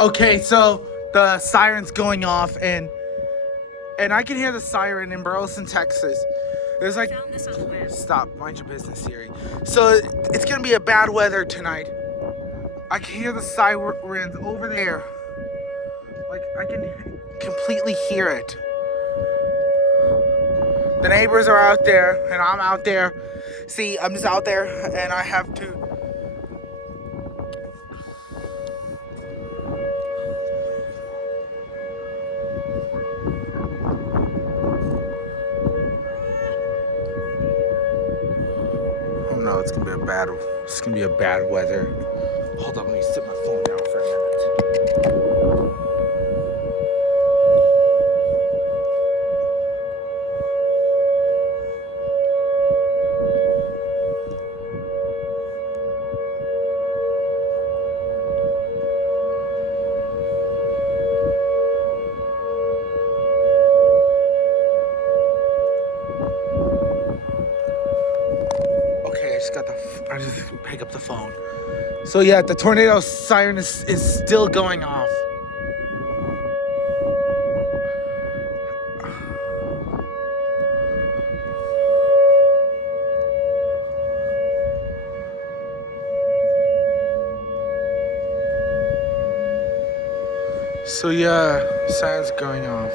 Okay, so the siren's going off, and I can hear the siren in Burleson, Texas. There's like, stop, mind your business, Siri. So it's gonna be a bad weather tonight. I can hear the sirens over there. Like I can completely hear it. The neighbors are out there, and I'm out there. See, I'm just out there, and I have to. Oh no, it's gonna be a bad weather. Hold up, let me sit my phone down for a minute. Okay, I just pick up the phone. So yeah, the tornado siren is still going off. So yeah, siren's going off.